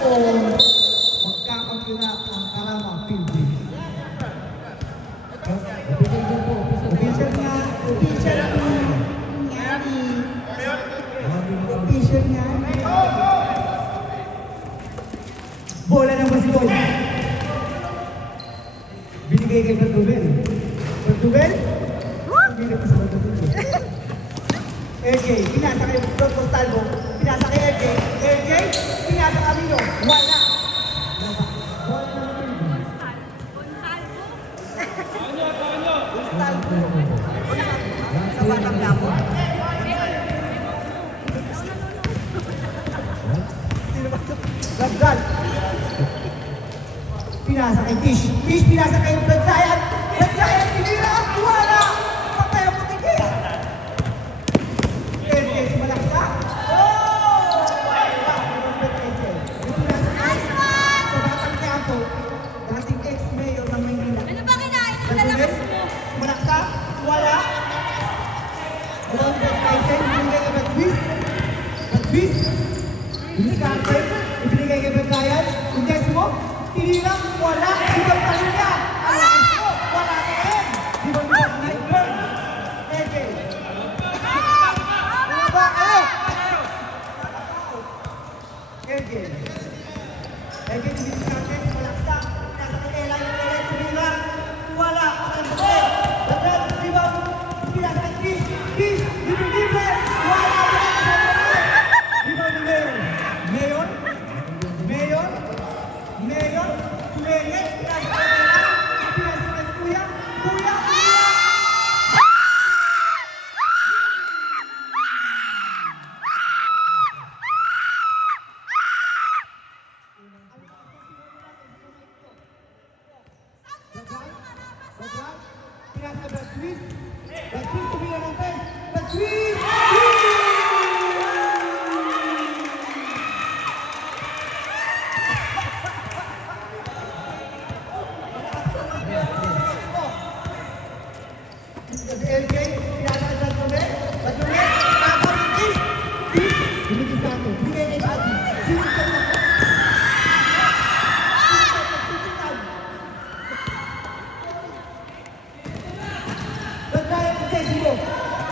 o magkakampionat ang Karama Philippines? Official nga, official nga ni, official nga ni. Bola ng Basiboy. Binigay kay Bertubel. Bertubel? Binigay ko sa Bertubel. LJ, pinasa kay Don Costalvo. Pinasa kay LJ. LJ, pinasa kay Amino. Wala. Costalvo. Sa Batang Lapo. Sino ba ito? Gaggal. Pinasa kay Tish. Tish, pinasa kay Brad-Ryan. Brad-Ryan, pinira. Wala. Patay ang puti kaya. LJ, sumalaksa. Oh! Wala. Nice one! Sa Batang Quiapo, dating ex-mayor ng Maynila. Ano ba kinain ng lalakas mo? Sumalaksa. Wala. Buwan Brad-Ryan, ibinigay kay Brad-Wiz. Brad-Wiz. Diskarte. Ibinigay kay Brad-Ryan. Hindi mo. Tinira, wala, ibang pahinga. Alam mo, wala ka rin. Ibang night burn. LJ. Ano ba? LJ. LJ, diskarte, malaksa. Nasa kay Ella, yung Ella, tinira. Wala, alam mo. Dapat, ibang, pinasa kay Kish. Kish, libre. Wala, ibang ni Mayor. Mayor? Mayor? Mayor, Mayor, pinasa kay Kuya, Kuya, Badran, pinasa Brad-Wiz, Brad-Wiz tumira ng test, Brad-Wiz! LJ, pinasa kay Brad-Wiz, Brad-Wiz, nakapagin, binigis nato, binigay kay Adi, sinigtan na. Brad-Ryan, Tessimo,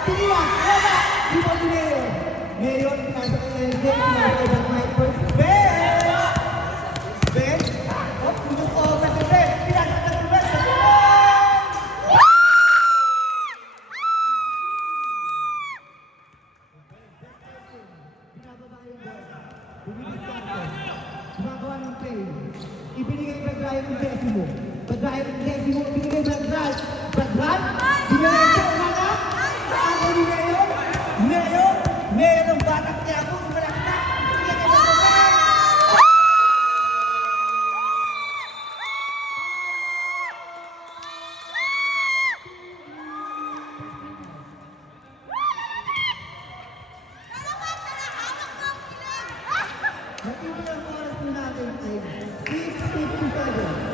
tinira, wala, di ba ni Mayor? Mayor, pinasa kay LJ, pinasa kay Brad-Wiz, Ben, oh, punos ko kasi Ben, pinasa kay Brad-Wiz, gumagawa ng play. Ibinigay kay Brad-Ryan ng Tessimo. Brad-Ryan ng Tessimo, ibinigay Brad-Ryan. Brad-Ryan, binigay sa umaga. Ako ni Mayor. Mayor, Mayor ng Batang Quiapo, sumalaksa. Ibinigay kay Brad-Ryan. Natibig ang oras po natin ay 6:57.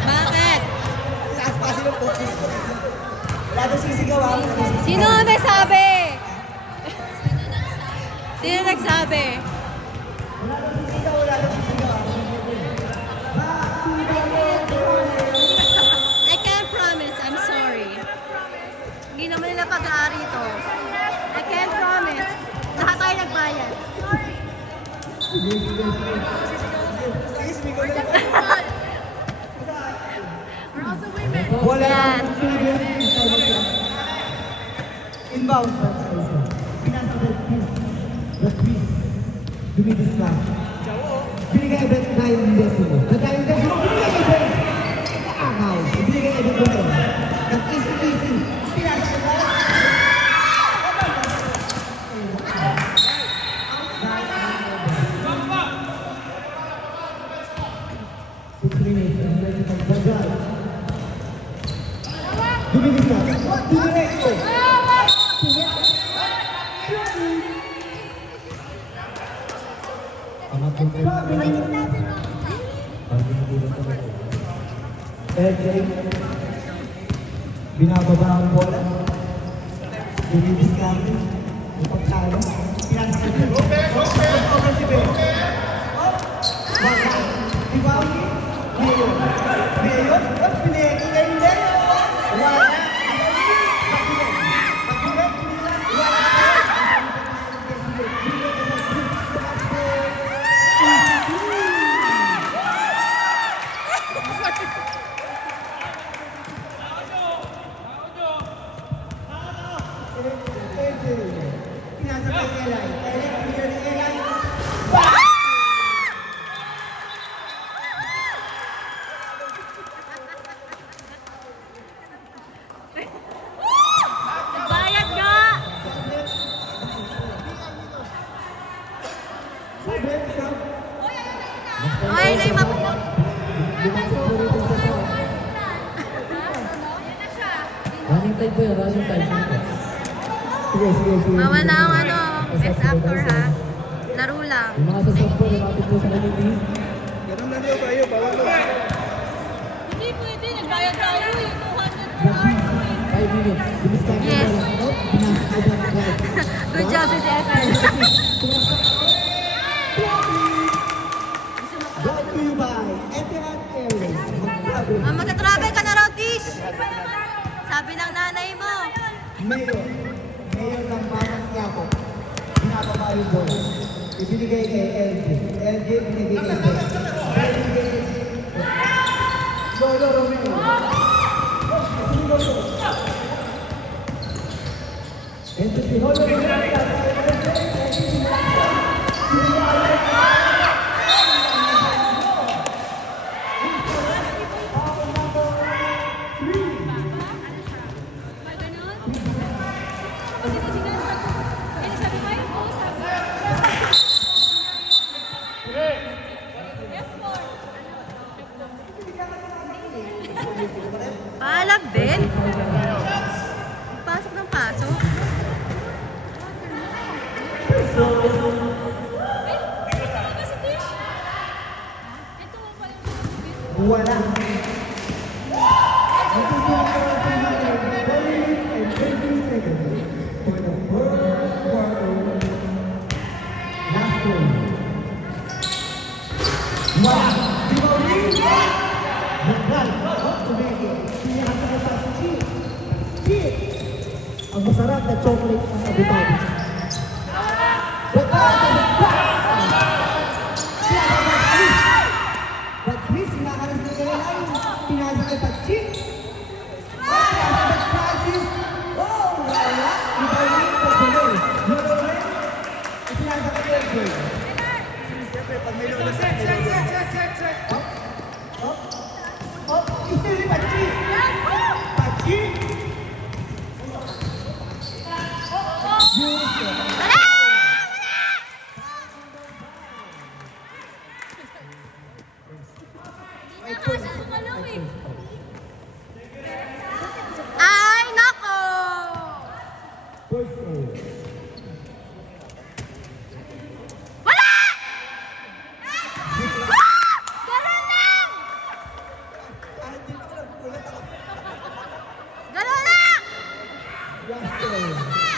Bakit? Taas pa sila po. Wala daw sisigaw ha. Sino ang nagsabi? Sino nagsabi? Wala daw sisigaw ha. I can't promise, I'm sorry. Hindi naman nila pag-aari ito. I can't promise. Lahat tayo nagbayad. We're also women. Wala. Yes. Inbound. Pinasa Brad-Wiz. Dumidis ka. Binigay kay Brad-Ryan ng Tessimo. Brad-Ryan ng Tessimo, binigay kay Brad. Nakaakaw. Binigay kay Brad-Ryan. Nag-easy. Pinasa kay Brad. 6 minutes and 35 Bajaj. Duminis na. Dumiretso. Angat yung LJ, binababa ang bola. Dumidiskarte. Ipagtalo. Pinasakit yun. Over si Ben. Wala. Ibawi. Mayor. Mayor. Pineki ka hindi. Wala. Pag-ibig. Wala. Pinasa kay Eli. Eli, pinasa ni Eli. Bayad nga! Ay, na yung mapupunta. Running time po yun, running time. Sige, sige, sige. Mama na ang ano, best actor ha. Laro lang. Yung mga sasab po, lumapit po sa committee. Ganun na niyo tayo, bawal mo. Hindi pwede, nagbayad tayo eh. 200 per hour po eh. 5 minutes. Dumiskarte Yes. po lang. Pinasakit ang drive. Good job, Sis Ethel. Brought to you by Etihad Airways. Magbago. Magka-travel ka na raw, Tish. Sabi ng nanay mo. Mayor. Mayor ng Batang Quiapo. Binababa yung bola. Ibinigay kay LJ. LJ binigay kay Ben. Ben binigay kay Lolo Romeo. Ito si Lolo Romeo. Ba ganun? Kasi mo sinasabi. Eh, sabi mo yun po, sabi. F4. Paalam din. Pasok ng pasok. Ano ba si Tish? Ito pa yung Wala. Magtutuwa ka ng 300 minutes and 20 seconds for the first quarter. Last goal. Wala. Di ba ulit? Nagdal. Tumegi. Pinasa ka sa chip. Chip. Ang masarap na chocolate ang abutado. But Chris, sinakalas na kaya ay pinasa kay Pachik. Pinasa kay Francis. Oh, wala. Iba yung pagkuloy. Lolo, pinasa kay Edward. Siyempre, pag may lolo sa akin, Oh, still ni Pachik. Pachik. Hindi na kasi gumalaw eh. Ay, nako! First goal. Wala! Ganun lang! Ganun lang! Last goal.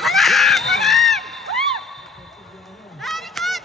Wala! Ganun! Very good!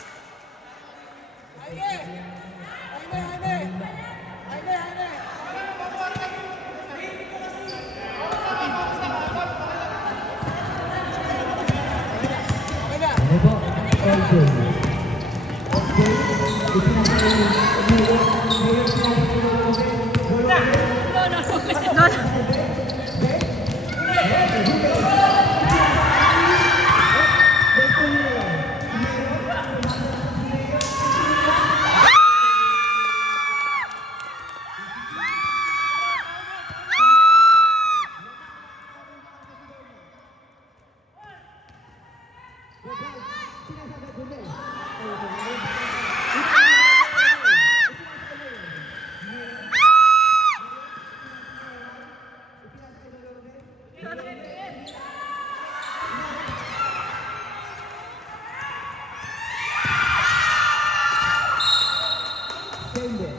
Send it.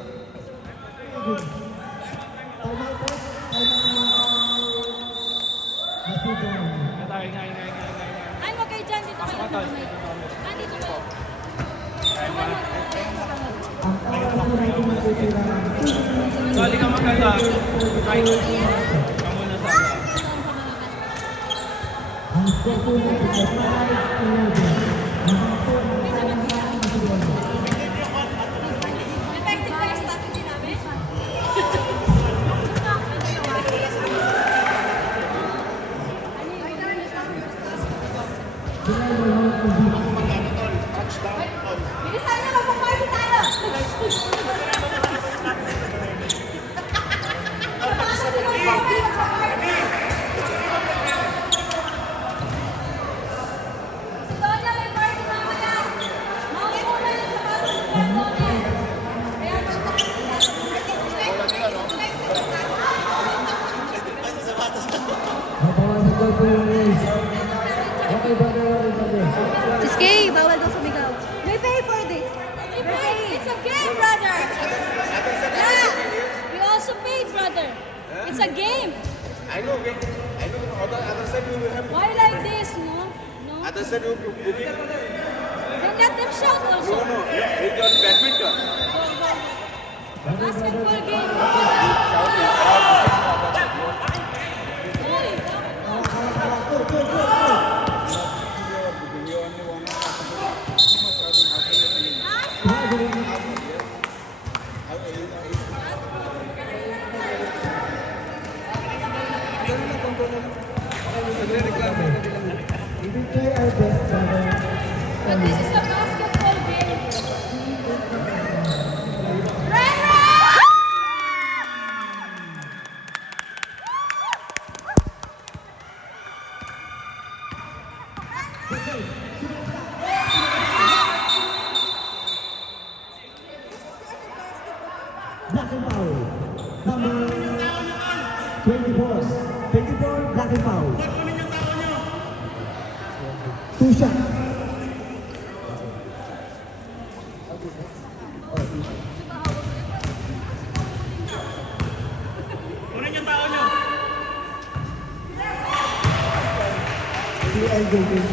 Good. Time out, coach. Time out. Let's go. Ay, wag kayo dyan. Dito kayo. Dito kayo. Ang oras na natin matitira. Bali ka maganda. Kahit ka muna sa Ang score natin ay 5-11. Ang Effective ba yung strategy namin? Bilisan niyo, magpa-party tayo! Pasok sila ng party, magpa-party! Si Donya may party mamaya! Mauna yun sa party si Donya! Kaya Mabawasan daw po yung race. Okay, brother. Siskay, bawal daw sumigaw. We pay for this. It's a game, brother! Yeah! We also paid, brother! It's a game! I know, okay? I know. Other side we will have. Why like this, no? No? Other side we will be. Then let them shout also. No, no. It's on badminton. Basketball game. Uy! We will try our best, brother. But this is a basketball game. Black and foul. Number 24. 24, black and foul. 2 shots. kunin yung tao nyo. PL Games.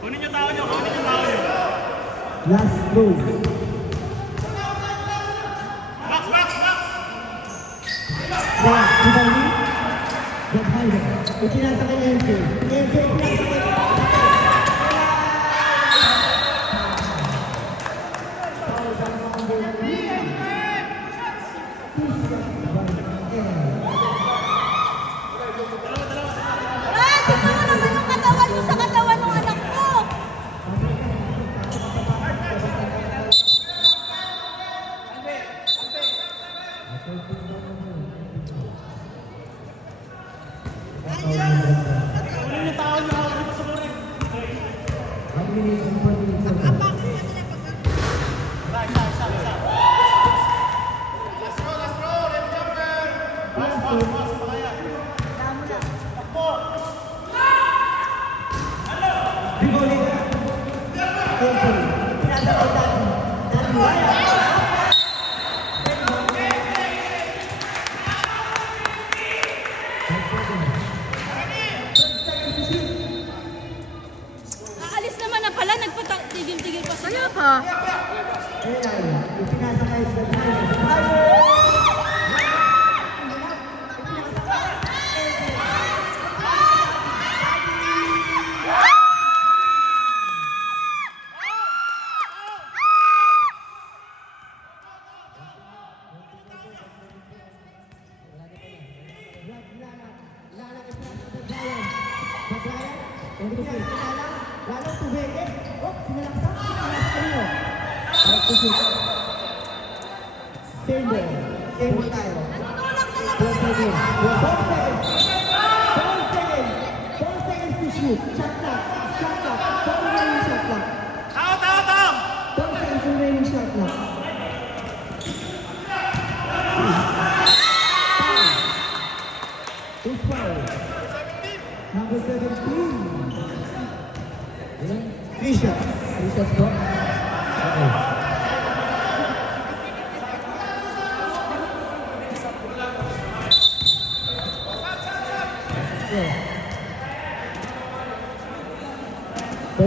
Kunin yung tao nyo. Kunin yung tao nyo. Last move. Box, box, box. Now, Ivani. Behind it. Ipinasa kay MJ. MJ, ipinasa kay Ah, tingnan mo naman yung katawan mo sa katawan ng anak ko. Aalis naman na pala, nagpatigil-tigil pa Kaya sila. pa. Ipinasa kay Behind. Lalo tubig. Oh, sinalaksak. Sinalaksak niyo. Same ball. Same ball tayo. Tulak na lang. 4 seconds. 4 seconds. 4 seconds. 4 seconds to shoot. Shot clock. Shot clock. 4 remaining shot clock. Tao, tao, tao. 4 seconds remaining shot clock. Who's foul? Number 17. Ilan? 3 shots. 3 shots po? Okay.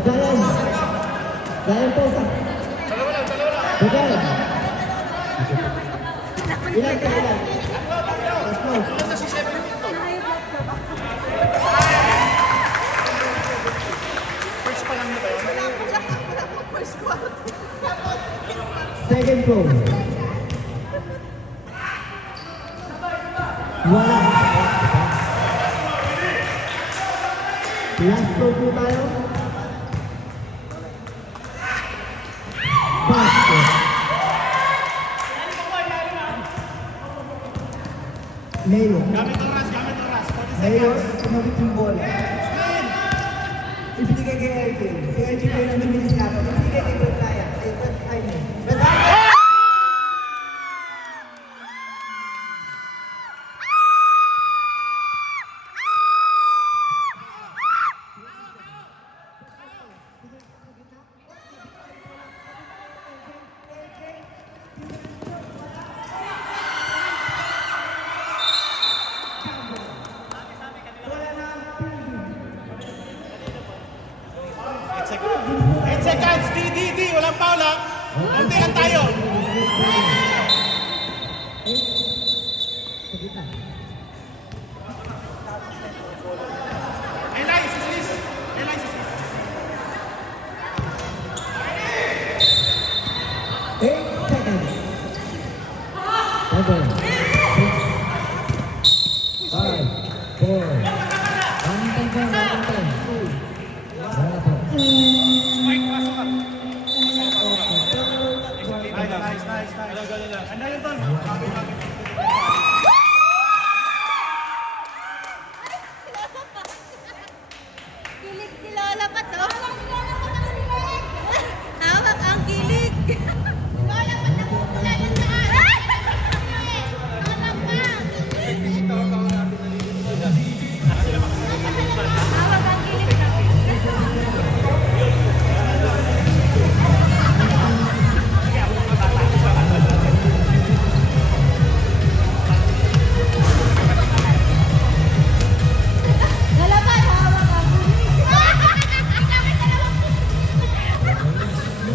Bagayan. Bagayan po sa... Bagayan. Ilan ka, ilan? Tatlo. Second goal. Wala. Last goal po tayo. Basket. Mayo. Mayo, tumabit yung bola. Ibinigay kay LJ. Si LJ ko yung namilis ka. Ibinigay kay Berkaya. Berkaya! Seconds, D, walang foul ha. Kunti lang tayo. Eli, sis. 8 seconds. 7, 6, 5, 4. Nice. Anda yun, Ton. Kilig si Lola pa to. Hawak ang kilig. Lola pa napupula na saan. Hawak pa. Hawak ang kilig natin. Lalaban, hawak ang kilig.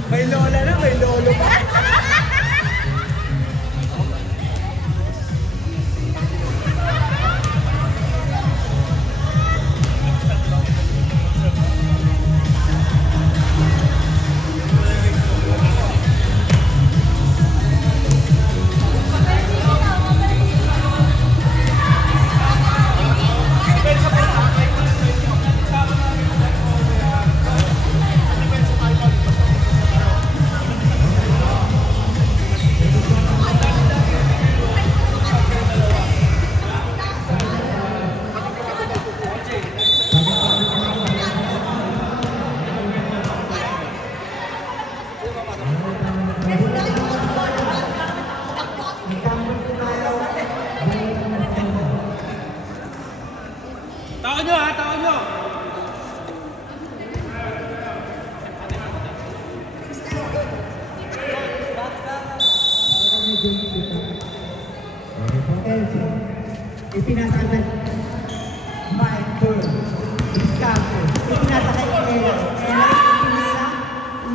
May lola na, may lolo pa. Taon nyo ha, taon nyo! LJ. Ipinasakan Mike Burr. Discarte. Ipinasa kay Ella. Ella ipinila.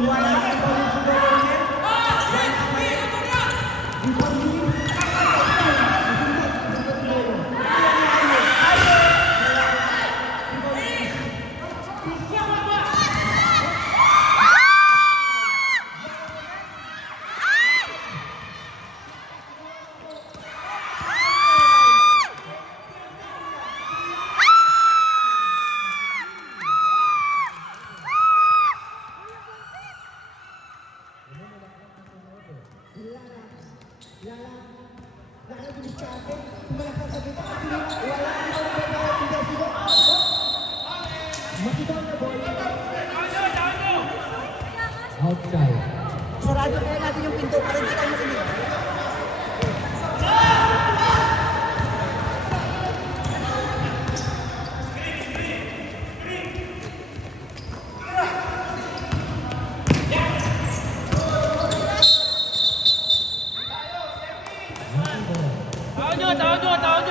Wala na ito ng Superman. Outside. Sarado kaya natin yung pinto para hindi tayo makinig.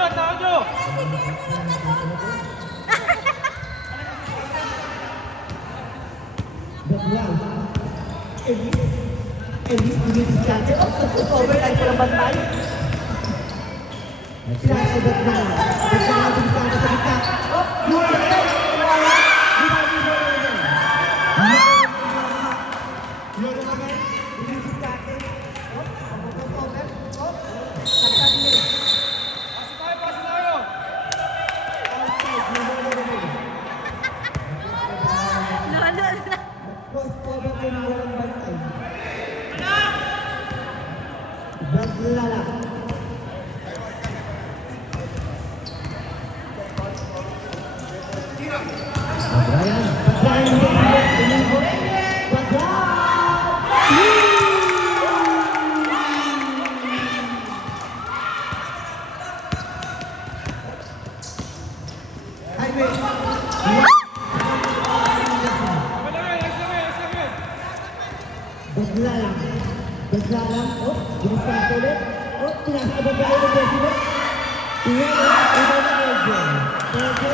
Taon nyo! Elise, dinidiskarte. Oh, overtime ko lang bantay. Pinasa agad na. Bigla diniskarte sa gitna. Oh, wala. Yun naman. Dinidiskarte. Oh, pagbukas over. Oh, saktan din. Pasi tayo! Outside, Lolo. Lolo. Cross overtime na walang bantay. Baglala. Brian. Baglalang. Oh, diniskarte ulit. Oh, pinasa agad na ulit. Tingnan mo, iba na medyo. Medyo.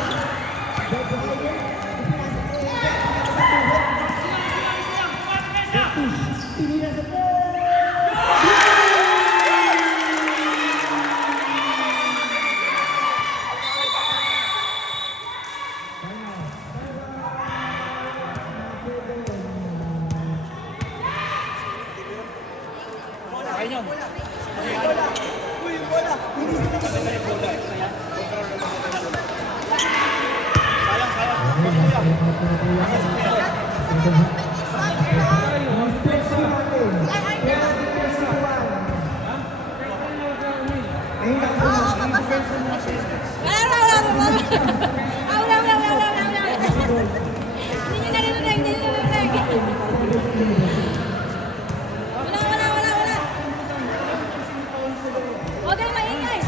Tinira sa Hindi nyo narinig, hindi nyo narinig. Wala. Huwag kayong maingay.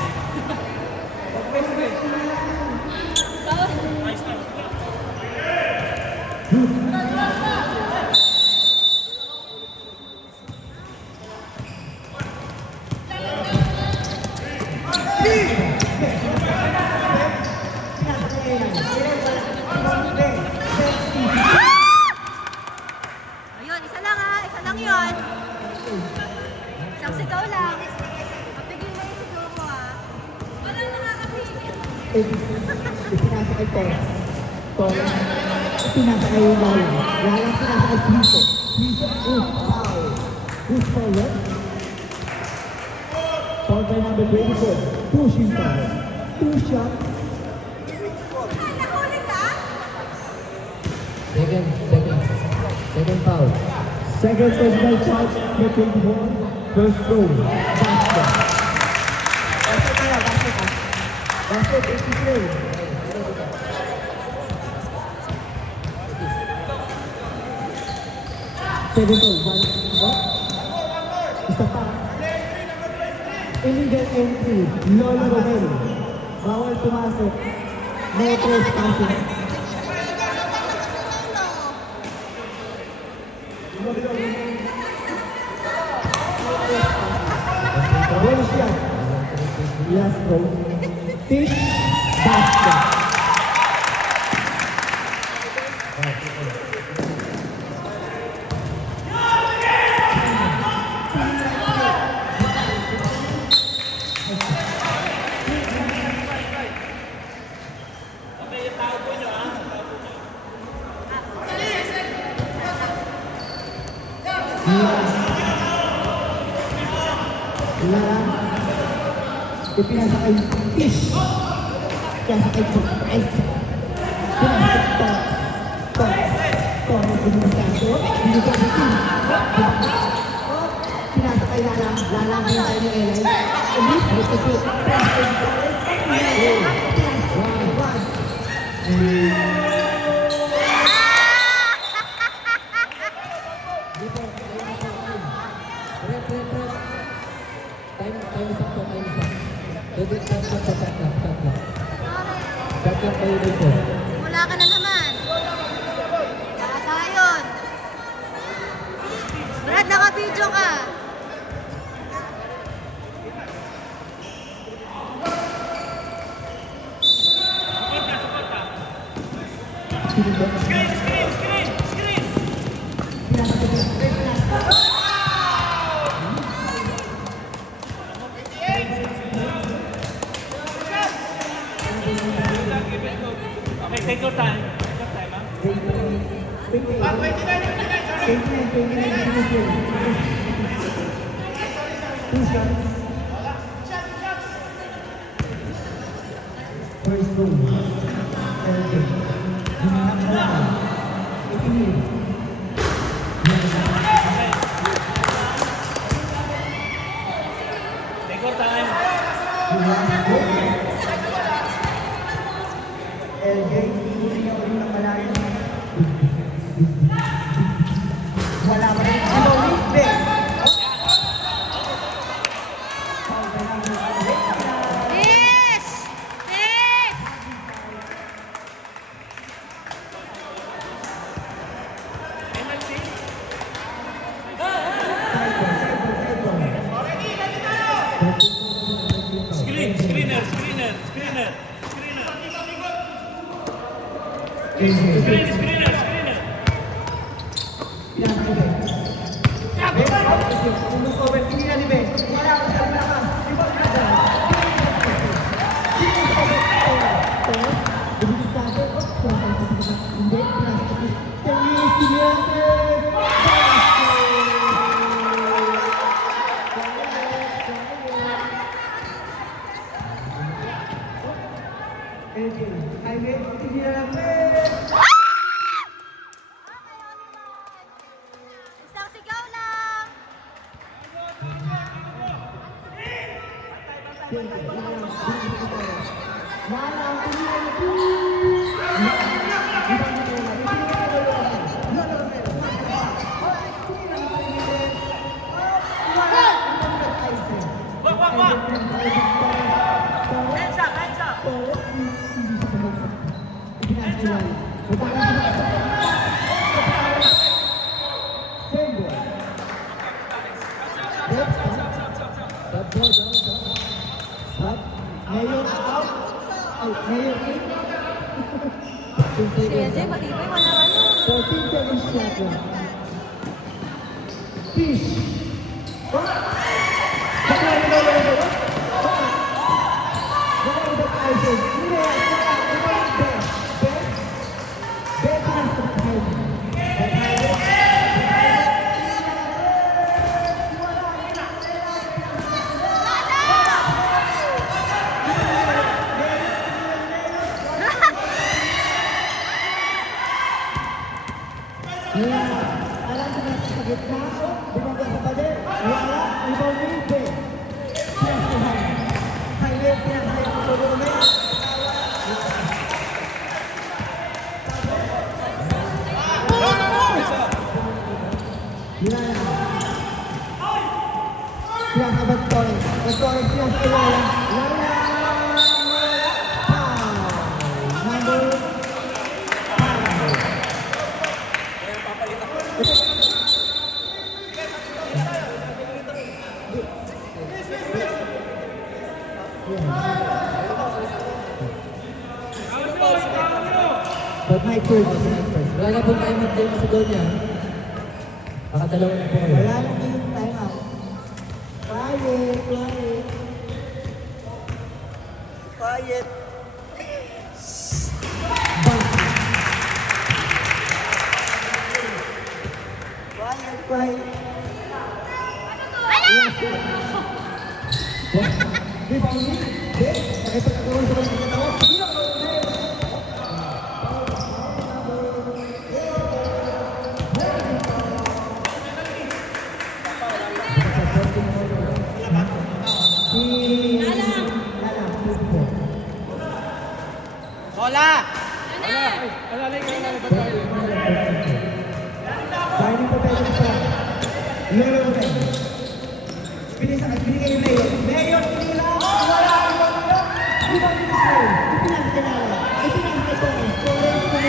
Ayun, isa lang ha. Isa lang yun. Isang sigaw lang. Mapigil mo yung sigaw mo ha. Wala nakakapigil. Pinasa kay Tor. Pinasa kay Lala. Lala pinasa kay Cristo. Foul. Who's forward? Foul by number 24. Pushing foul. 2 shots. Nahuli ka? Second foul. Second personal foul for 21. First goal. Basket. Basket 83. Second goal. Isa pa. Illegal entry. Lolo Romero. Bawal pumasok. No trespassing. Bonus shot. Last goal. Fish. Basket. Pinasa kay Fish. Pinasa kay Ice. Pinasa kay Tom. Tom ang binisaso. Binisaso team. Pinasa kay Lalang. Lalang ang tayo ni Ellen. Elise, buto-buto. Wala ka na naman. Yata yun. Brad, naka-video ka. Screen! Take your time. Take your time, ha? 29, Two shots. First goal. Elgin. Hinahang na lang. Itinid. Take your time. Last goal. Elgin. Hindi niya ulit ng malayo. Wala pa rin. Hello, Lipe. Yes! Yes! Screener. Screener. Screener. Isang sigaw lang! Si AJ, matibay, walang ano. 14 seconds shot clock. Fish. Alam ko na sa gitna, bumaba sa pader, wala, ibang Lipe. Highway, pinakahay ang pag-uwi. Pinakabat Torres. Torres siya sa wala. Wala! Foul! Number 5. But my first. Wala na po tayo mag-time sa goal niya. Baka dalawa na po kayo. Wala na kayong time out. Quiet. Quiet. Di ba ulit? Di? Nakipagkakaroon sa mga katawag. Bola! Dahil po tayo sa lolo ko tayo. Binigay yung mayor. Mayor, pinila! Wala ang wala! Di ba pinila? Ipinagkinala. Ipinagkinala. Pinila,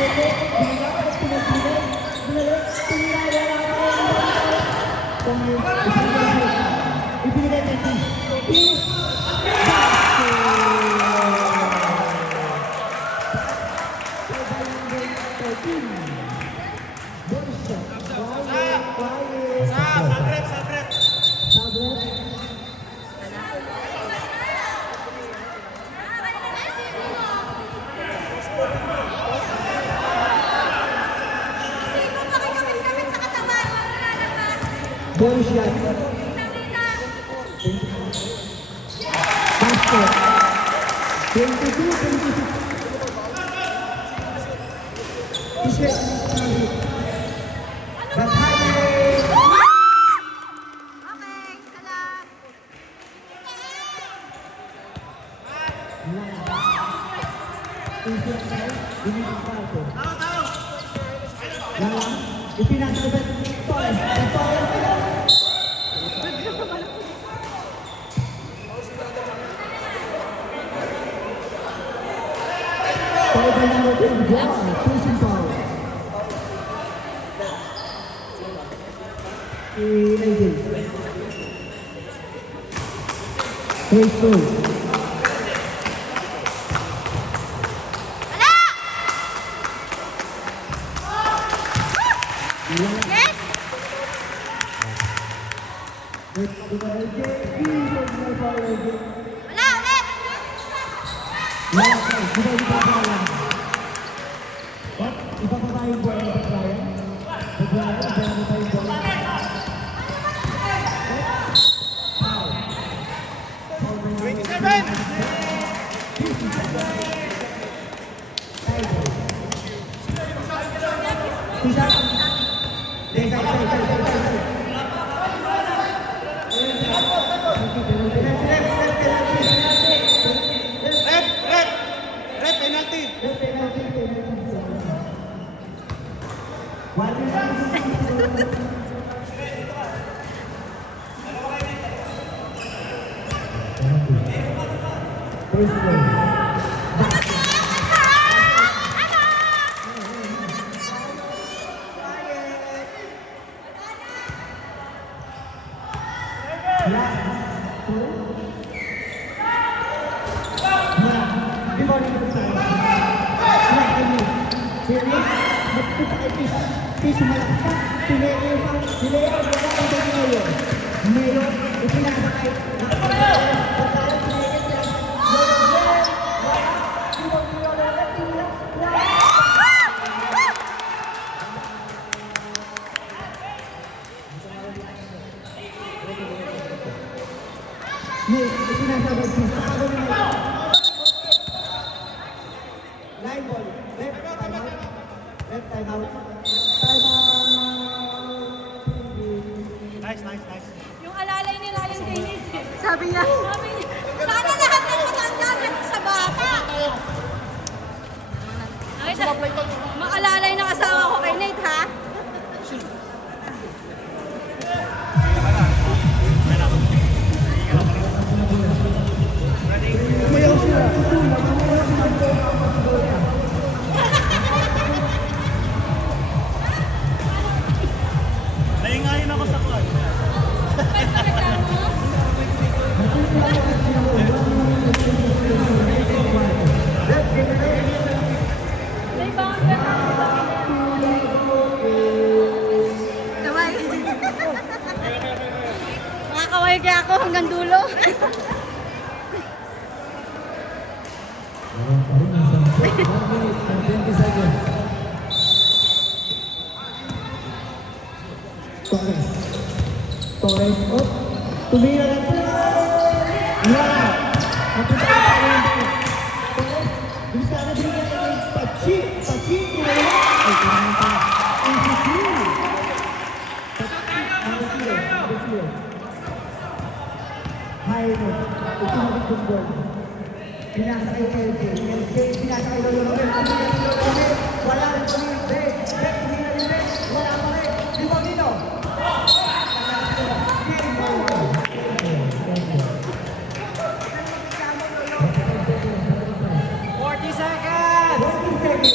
Bonus shot. Basket. 22-26. T-shirt. Batay. Okay, salam. Ipinagsabat Torres. Torres. Foul by number 10, John. Pushing foul. Nigel. Face foul. Yes! Wala, ulit! Ipapaba yung bola ng Brian. Brian, ipapaba yung bola. Rep, penalty. Line ball. Left time out. Left time out. Nice, nice, nice. Yung alalay ni Ryan David. Sabi niya, Sabi niya, sana lahat ng matanda nandun sa bata. Nakita, maalalay ng asawa ko kay Nate, ha? Naingayin ako sa kwan. Kahit reklamo. May bouncer na. kaway. Nakakaway kaya ako hanggang dulo. Torres. Torres up. Tumira ng Wow! Napunta ka pa rin. Torres. Bisa na bigyan ng Pachi. Pachi. Ay, kailangan pa. Ang sisiyo. Ang sisiyo. High mo. Utumabit yung goal. Pinasa kay LJ. LJ, pinasa kay Lolo Robel. Wala rin kami. Bet, tumira rin Bet. Wala pa rin. Di ba dito? 40 seconds! 40 seconds.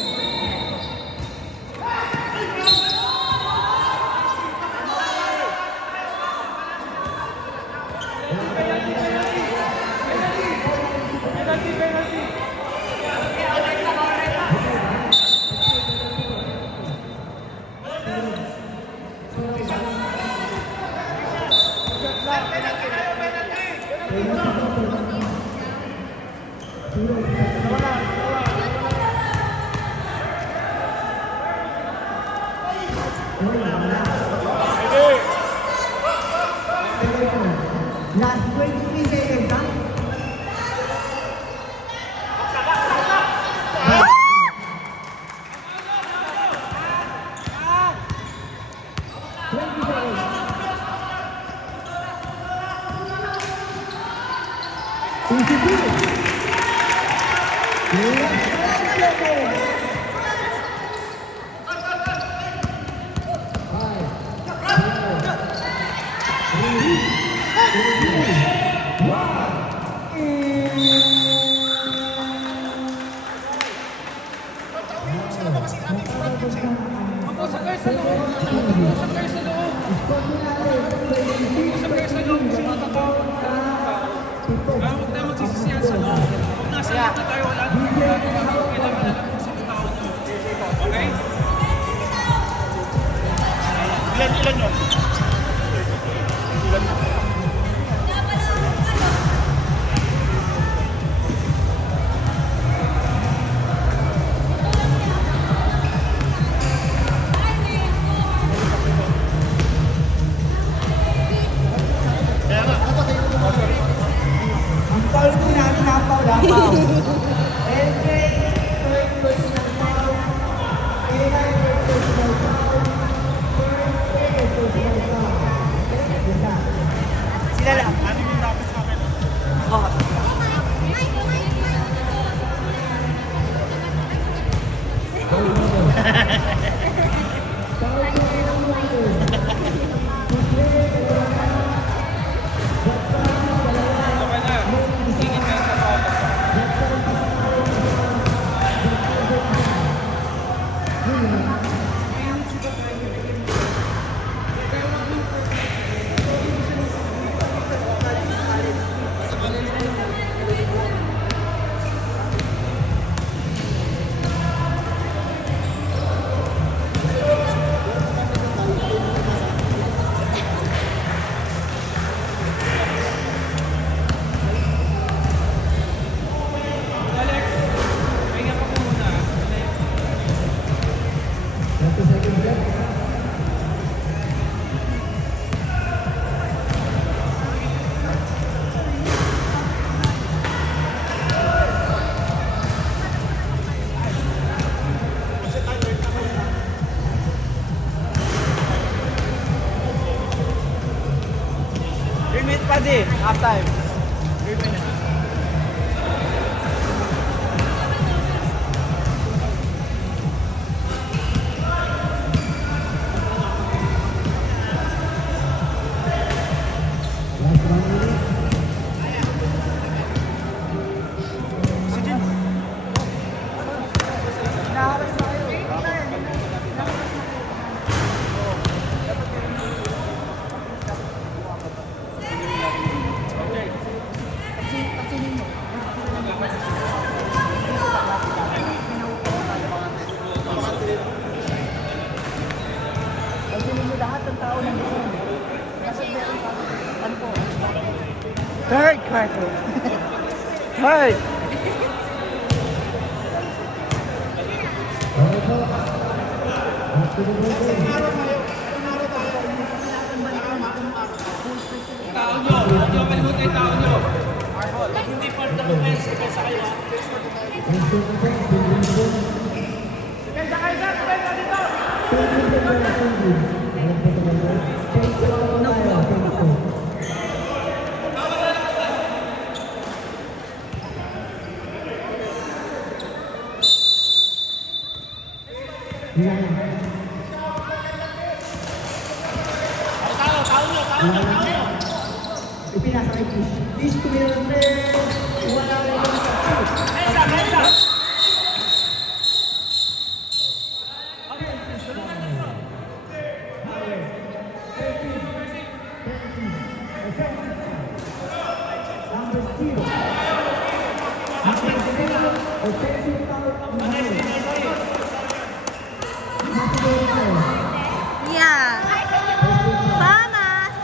15 seconds, ha? Sakay sa loob. Sakay sa loob. Sakay sa loob. Sino tatawag? Huwag tayo magsisisiyan sa loob. Kung nasa loob na tayo, wala naman kailangan na lang kung sino tawag nyo. Okay? Ilan yun? Ang foul po namin na foul, ha? Foul. LJ, third personal foul. AI, third personal foul. First, second personal foul. Yan na. Sila lang. Ano yung dapat sa akin? Okay na. Ingit kayo sa bawat. Alex, pahinga ka po muna. Remit pa din, half time. 3 minutes. Third quarter. Third. Tao nyo. Hindi ako malimutan yung tao nyo. Hindi part ng offense. Sa kayo. Ipinasa kay Fish. Fish, tumira ng press. Wala na yung sa Number 0. Offensive foul. Yeah. Famas.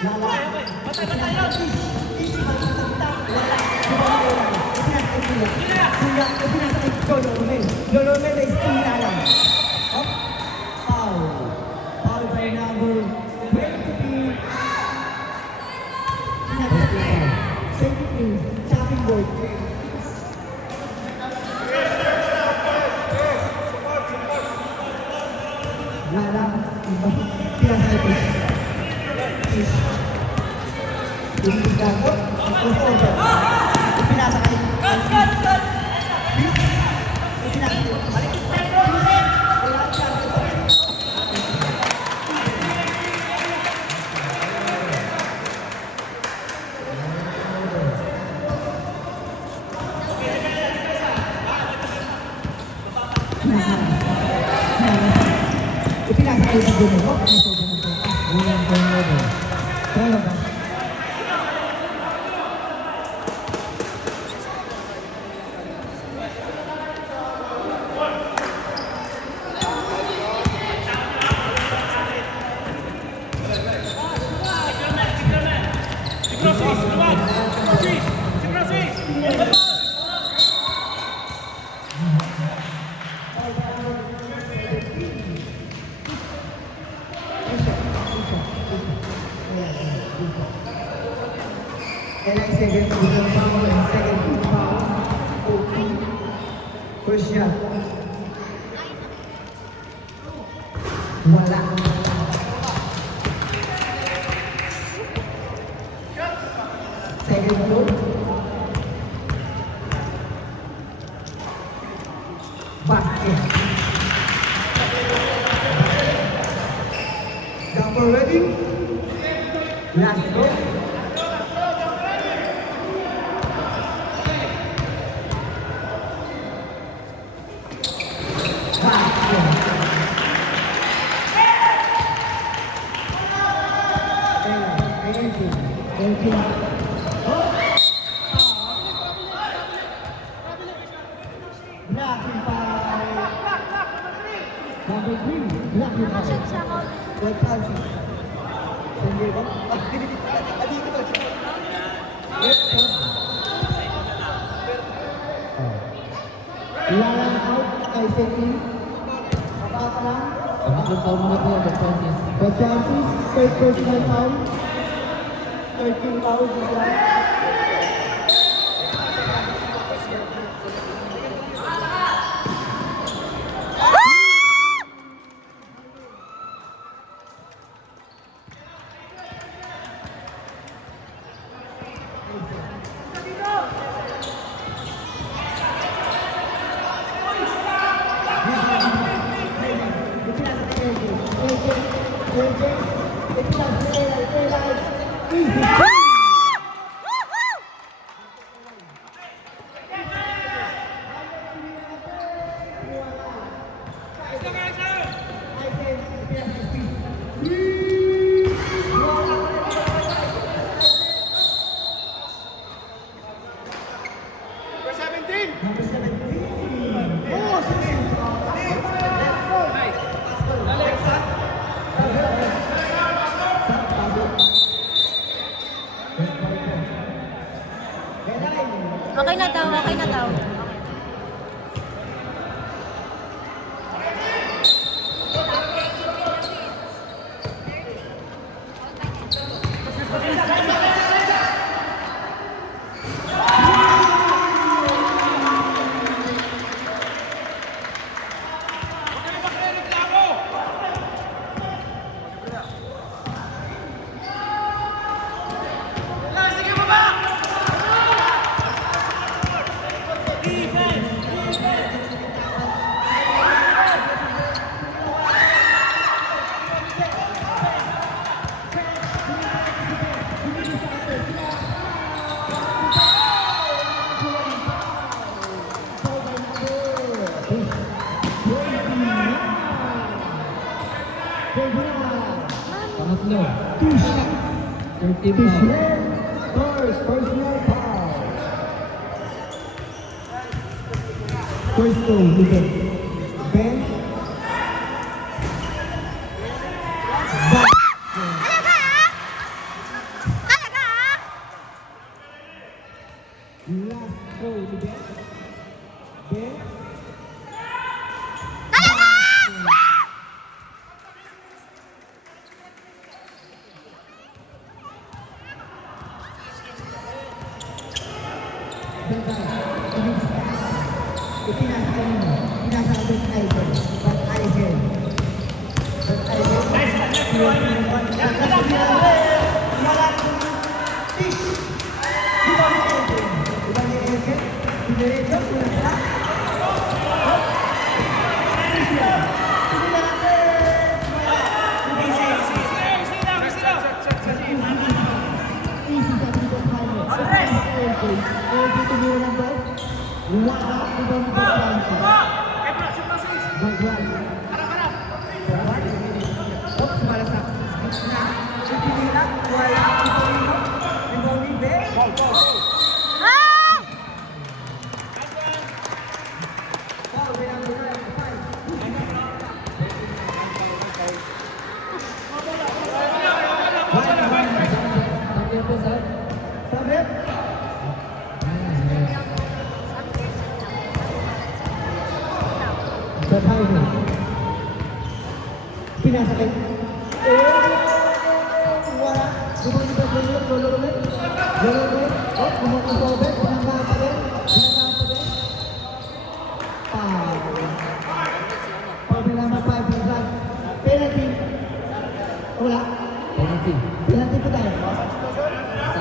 Lala. Kuya, pinasa kay Donovan. Donovan ay Stinala. Up. Foul. Foul by number 23. 23. Chopping board. Lala. Pinasa kay Fish. Fish. Yung gago. Over. Pinasa kay Ipinasa kayo sa gulo ko. Walang turnover. Turnover. And I say that with the foul and second foul. OP. First shot. Wala. Second goal. Basket. Jumper ready? Last goal. Thank you. Blocking by number 3. Blocking by Juan Francis. San Diego. Line out, I say in. About lang. Pangatlong taon na po, Dr. Francis. Juan Francis, third personal foul. 13 fouls is right. Number 17. Oh, Okay na daw, okay na daw. Pangatlo, 2 shots. 13 foul. First personal foul. First goal, Ruben. Ben. Last goal, Ruben. Ben. Ipinasa kanino? Pinasa ka Ben Aizen. Ben Aizen. Ben Aizen. Fish. Di ba ni Aizen? Di ba ni Aizen? Diretso, sulat sa. Fish yan. Sige na natin. Easy lang, easy lang. Easy sa dito tayo. Andres! Okay, tumira ng ball. Wala, ibang pagkanto. Bagwan. Bagwan. Oops, malasak. Na, ipinila, wala, ipinila. Ibang ibe. Ah! Wow, bilang bulan. Sabi po sa... Sabi? Sabay mo. Pinasakit. Wala. Bumalik ka ulit. Lolo ulit. Oh, kumakang pa ulit. Pinangga pa rin. Pagbilama 5 na flag. Penalty. Wala. Penalty. Penalty po tayo.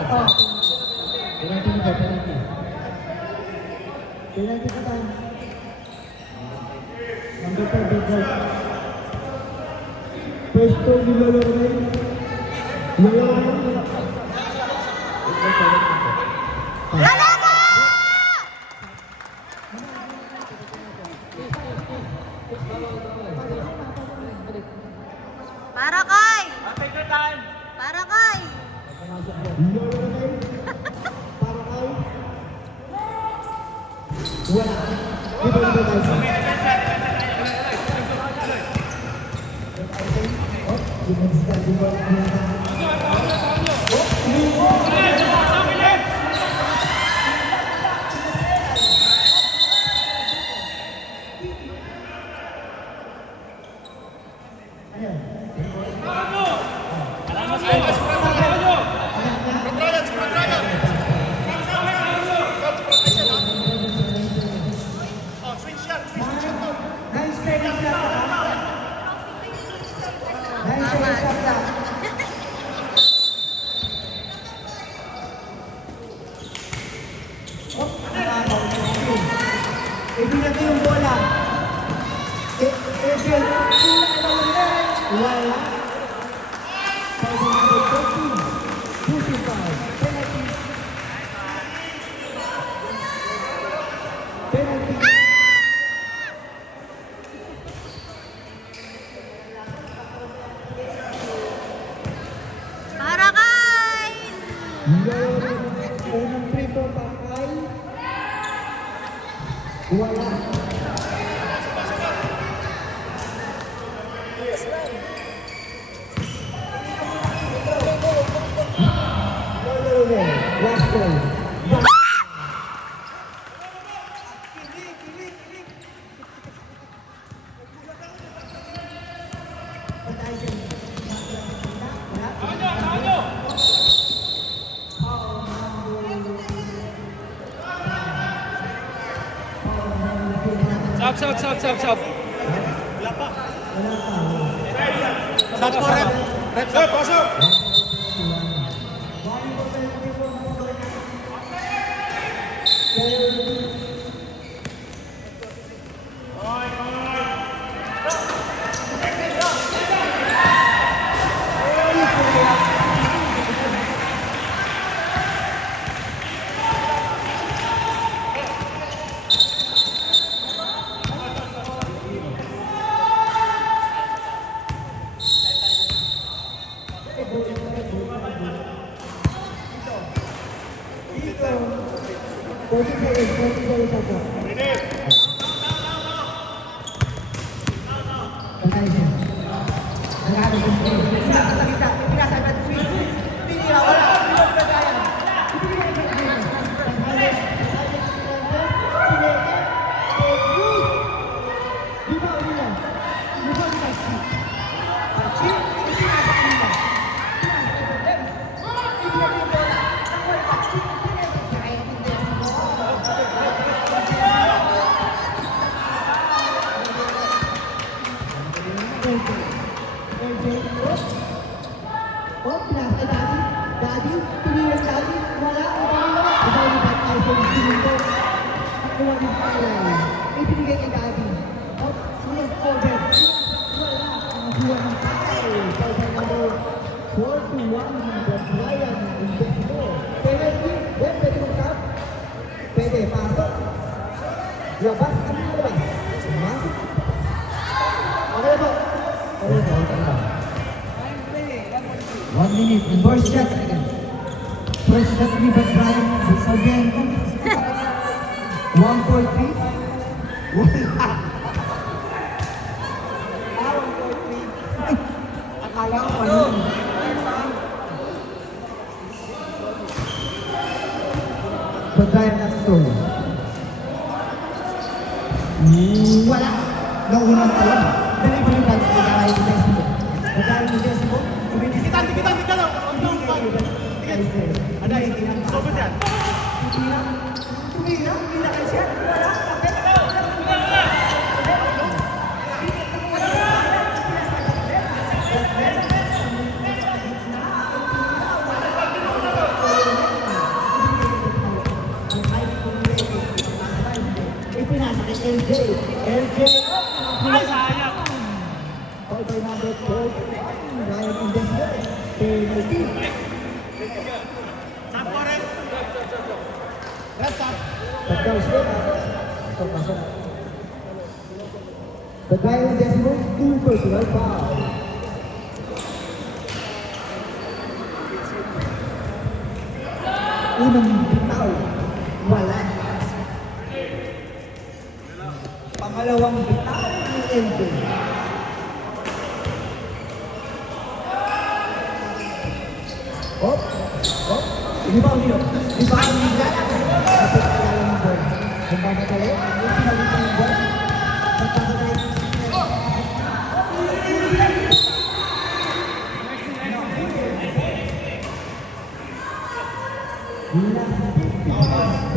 Oh. Penalty po, penalty. Penalty po tayo. Number 4, big goal. Pwesto ni Lolo Ray. Lolo Ray. Talaga! Para kay! Take your time. Para kay! Lolo Ray. Para kay. Wala. Dito na tayo. Oh, dinagsikan din ba? Nice training shot ka. Nice training shot ka. Oh, nakakaw. Ibigay ko yung bola. Edel. Wala. 513. 25. Penalty. Penalty. Para kay! Unang prito pa kay wala. Last goal. Sab. Stop po, rep. Rep, stop. Pasok. nakakuha ng foul. Ibinigay kay Daddy. Oh, yes, over. Wala. Nakakuha ng foul. Foul by number 41. Brian Indesmo. Penalty. Then, pwede mag-tap. Pwede. Pasok. Labas. Ano yung labas? Masok. Okay po. Okay po. Okay po. 1 minute. And first shot again. First shot ni Brian. Sargento. 1-4-3. Wala. Ah, 1-4-3. Ay, akala ko ano. Brian Castro. Wala. Naunang taon. Dali mo yung balik kay Brian Indesmo. Brian Indesmo. Dikitan, dikitan, dikitan lang. Huwag nang pag. Aday, sobrang yan. Tumira, pinakay siya. Wala. Ipinasa kay LJ. LJ. Ay, sayang. Foul by number 12. Ryan Indesmo. Penalty. Sampo rin. Rest up. Pagdaw siya. Pasok. But Ryan Indesmo, 2 personal foul. Unang bitaw. Wala. Pangalawang bitaw ni LJ. Oh, oh, hindi ba ang hilo? Hindi ba ang hilo? Kapit kaya ng board. Nagpapatali? Yung pinalitan ng board? Nagpapatali?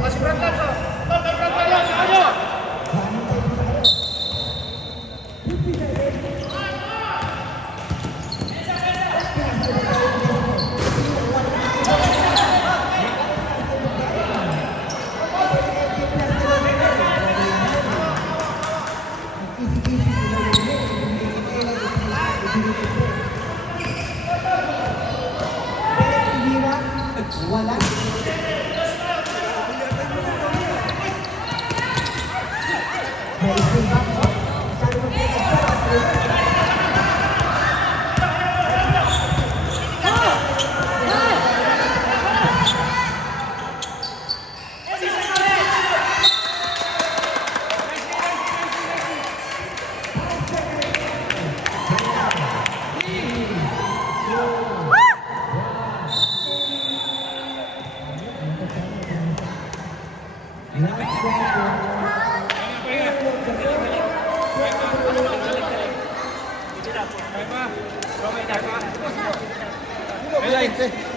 Mas berat lang siya. Berat lang siya. Ano? Wala. May isang back. Sabi mo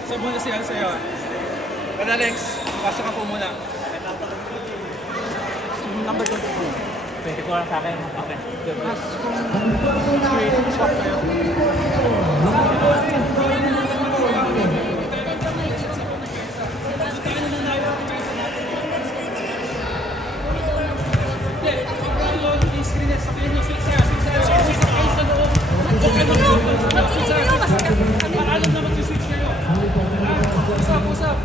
Sa muna siya sa'yo. But Alex, pasok ka po muna. Number 22. Pwede ko lang sa akin. Okay. Swap kayo. Alam na mag-switch kayo. Usap.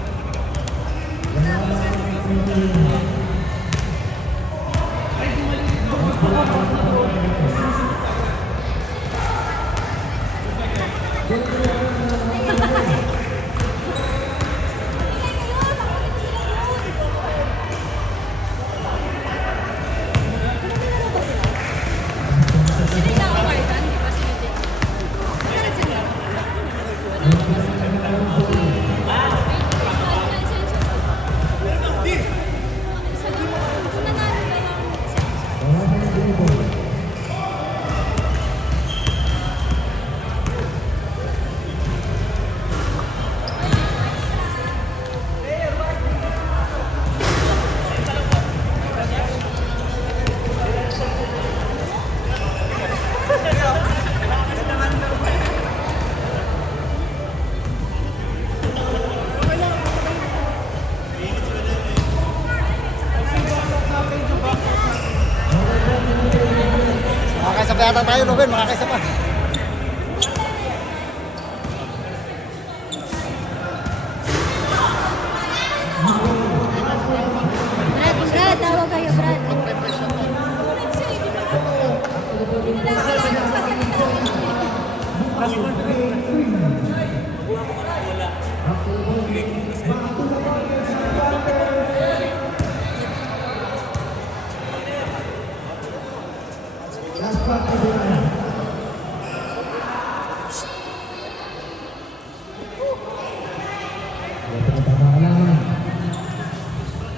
Hindi na ako Martan, di ba sila din? Kaya sila. Magkata tayo, Ruben, makakaisa pa. Brad, tawag kayo, Brad. Last part of the line.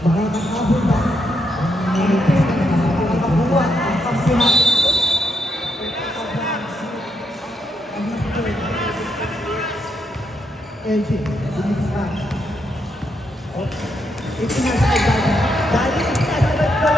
Makakakabot ba? Ang Marites na makakabuhat ang kampihan. LG, bilis ka. Itinasakay dali. Dali, itinasakay ko.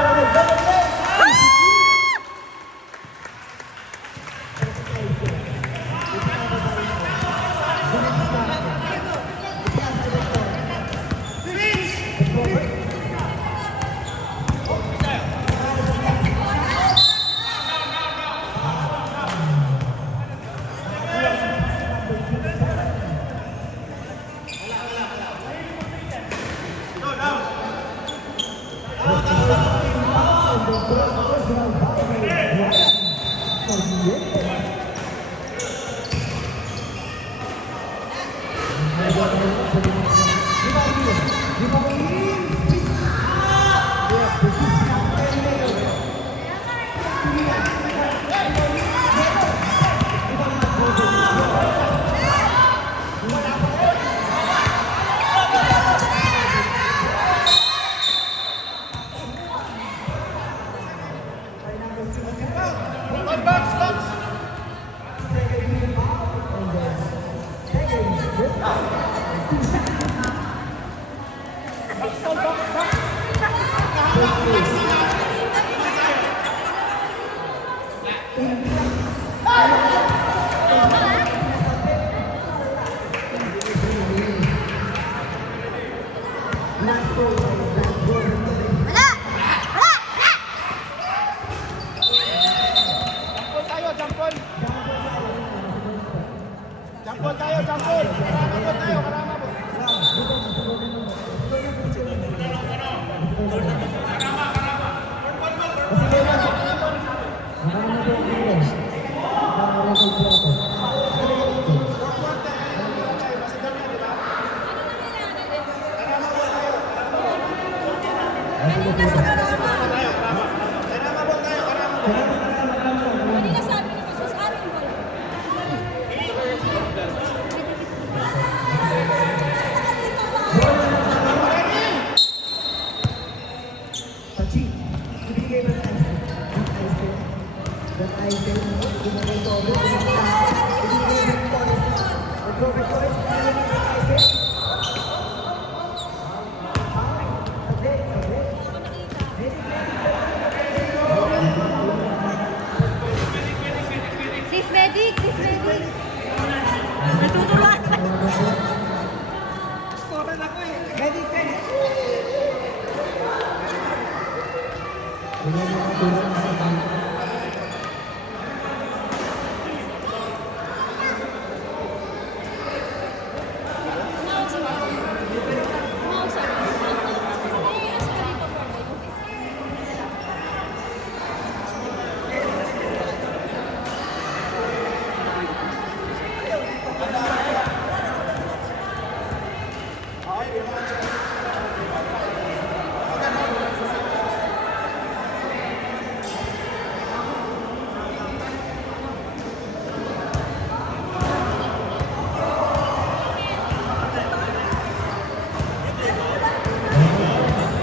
Jampol tayo, jampol. Karamabot tayo, karamabot. Kanina sabi ni Masus, aming ball. Pachi, ibigay mo ng ice. Ng ice. Ibigay mo ng Chief Medic, Chief Medic. Natuturuan. Scorean ako eh. Medic, medic. Wala mo ang tulong sa bangko. Tumawag si Mao. Tumawag sa akin. Eh, sa kanito po.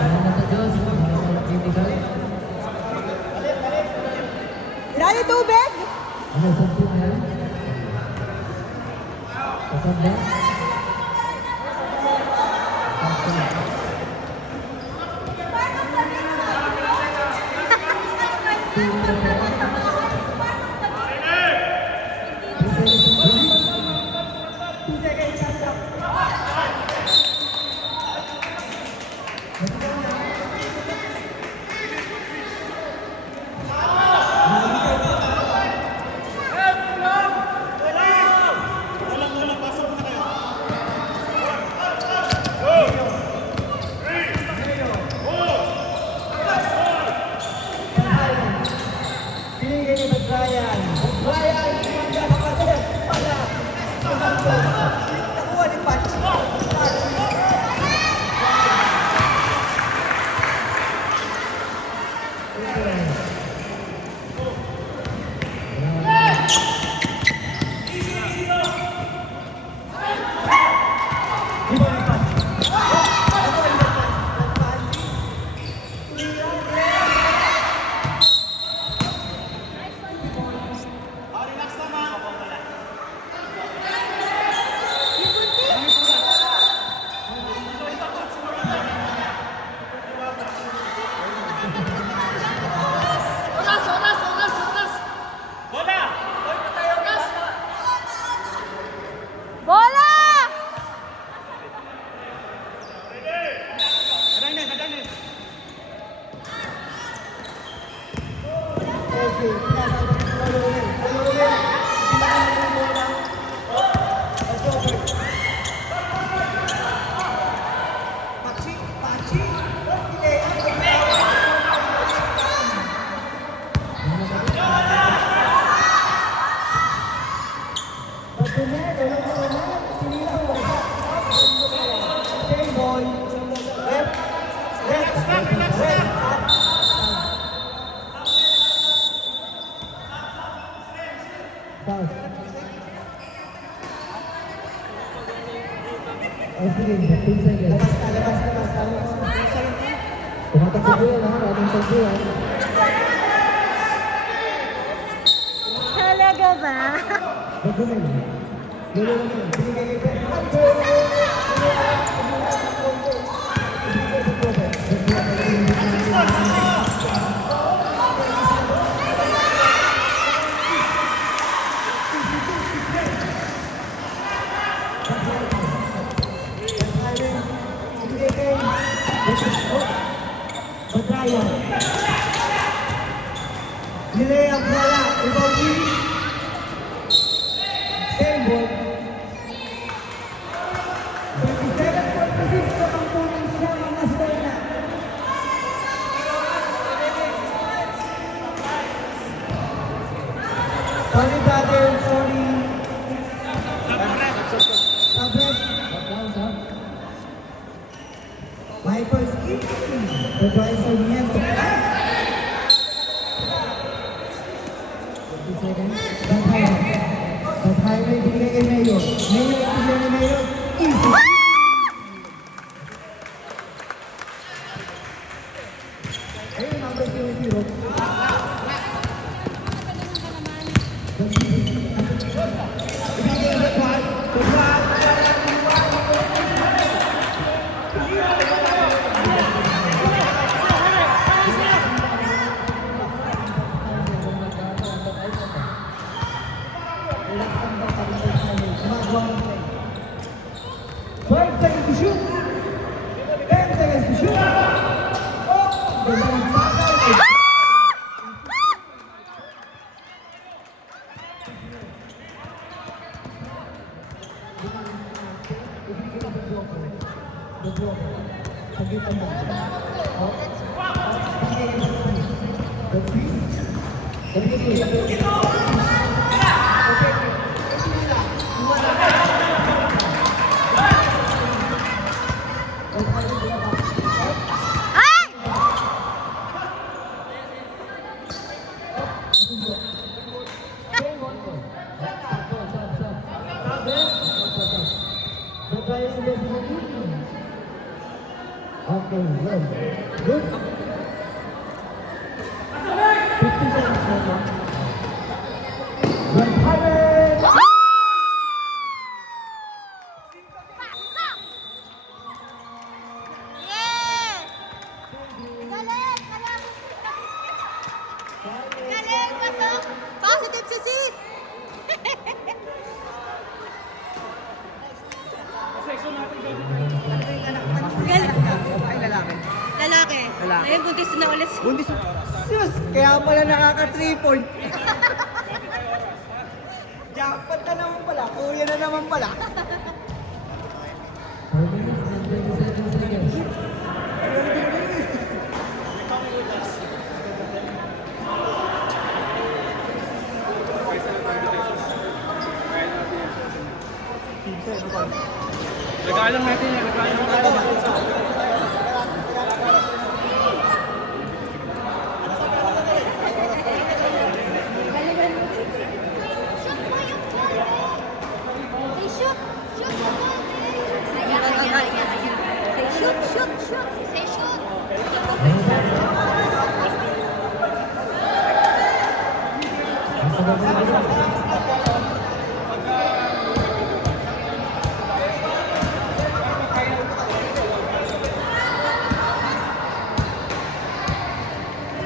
Salamat sa Diyos. Salamat kaibigan. Dali tubig. Ano, sampu na yan? Pasok ba? Sige, pinasabot ko sa ulit. Ulit. Pinakamalan ng bola. Let's go, Bert. Pachi. Pagkunet, ulit. Sinilaw. Same ball. Left. Pass. Sige, 15 seconds. Labas. Tumatakbo yan, ha? Ating takbo yan. Talaga ba? Pagkunet. Lolo naman. Sige, Badrayan. Nilay ang bola. Ibagi. Same ball. 27.6 sa pangkunan siya ang Nasrena. Sorry brother, sorry. Tablet. My first kick. Badrayan Sarmiento. 50 seconds. Badrayan may binigay kay Mayor. Mayor, ibigay ni Mayor. Easy. Ayun, number 0-0. Ibigay ni Juan. Five seconds to shoot. 10 seconds to shoot. Oh, gandang pasal. Ay! Okay, well, good. 50 seconds more. 100. Yes! Galing! Pasok! Positive si Sis! Section natin gawin. Lalaki. Ayun, buntis na ulit. Bundis. Sus, kaya pala nakaka 3 point. Jackpot na naman pala. Kuya na naman pala. 4 minutes and 27 seconds. Nag-aalang natin yan. Nag-aalang natin. Say shoot!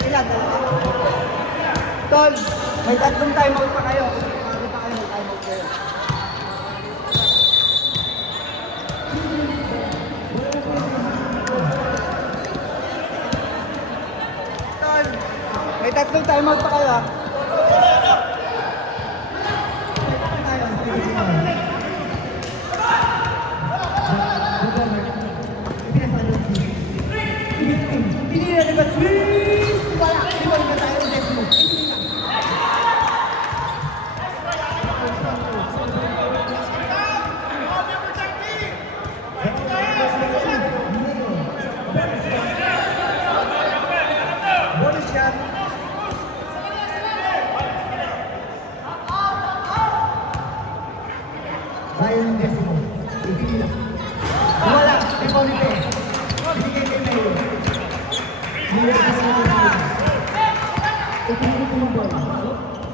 Ilan? Tol, may tatlong timeout pa kayo. May timeout kayo. Tol, may tatlong timeout pa kayo.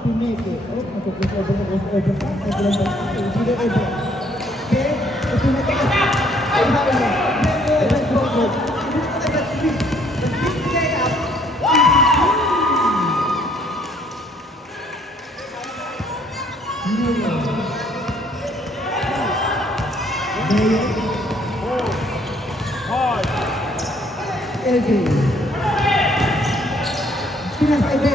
teammate. Oh, mag-crossover na crossover pa. Ay, kailan ba? Hindi na ito. Okay? Ito na ito. Ay, hawa na. Let's go. But twist. But twist layup. LJ. Pinasay ba?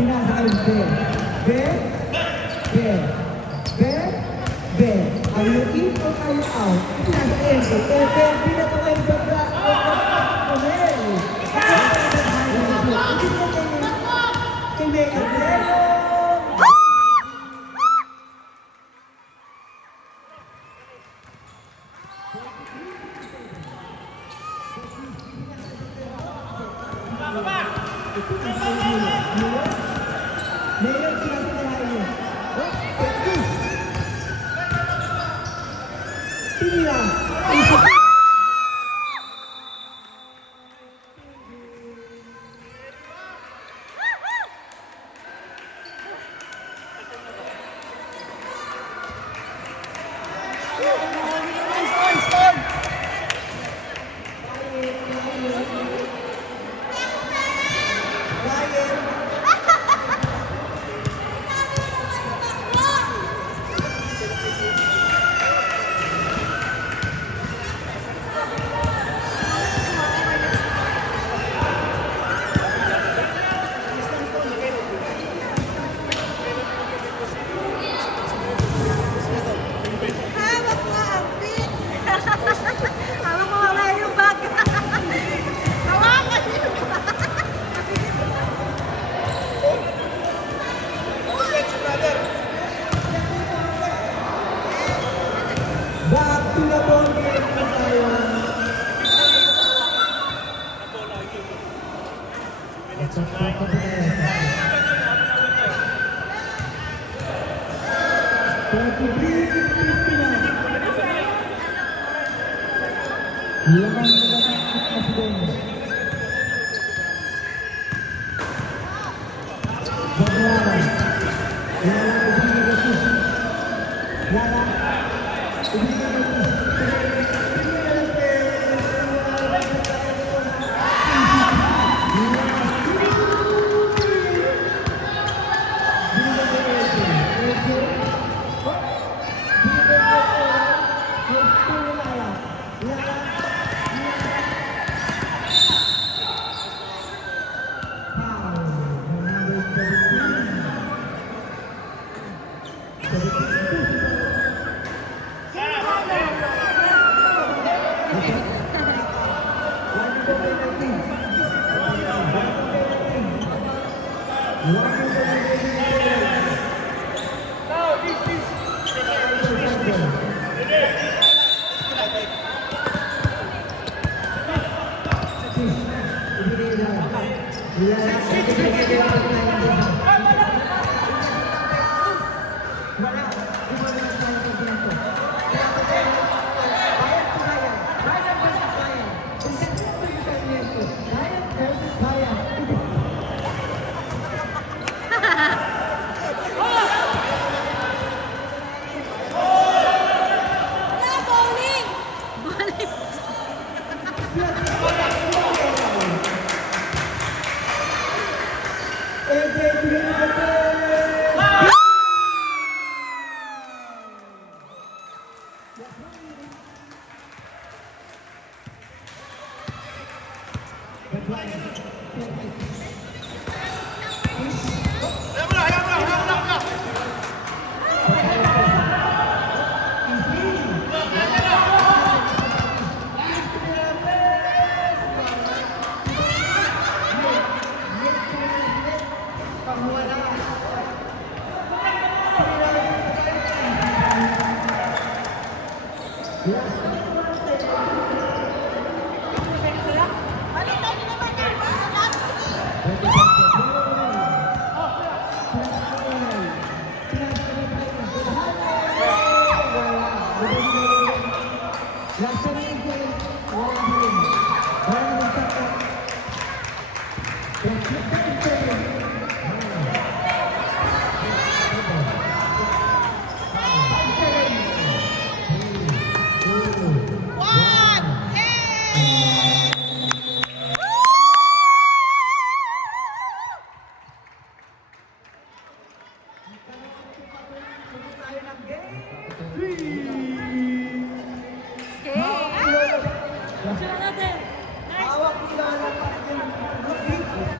Pinasa kayo, Ben. Are you in or are you out? Pinasa kayo, Ben. Pinasa kayo, Mayor, pinasalahan niyo. Tinira. Hawak mo ang pin! Hawak mo nga yung bag! Hawakan yung bag! Back to the ball game na tayo. Good luck. Last time influence, wala pa rin. Wala na mag-stop. Last time influence. Okay. Picture natin.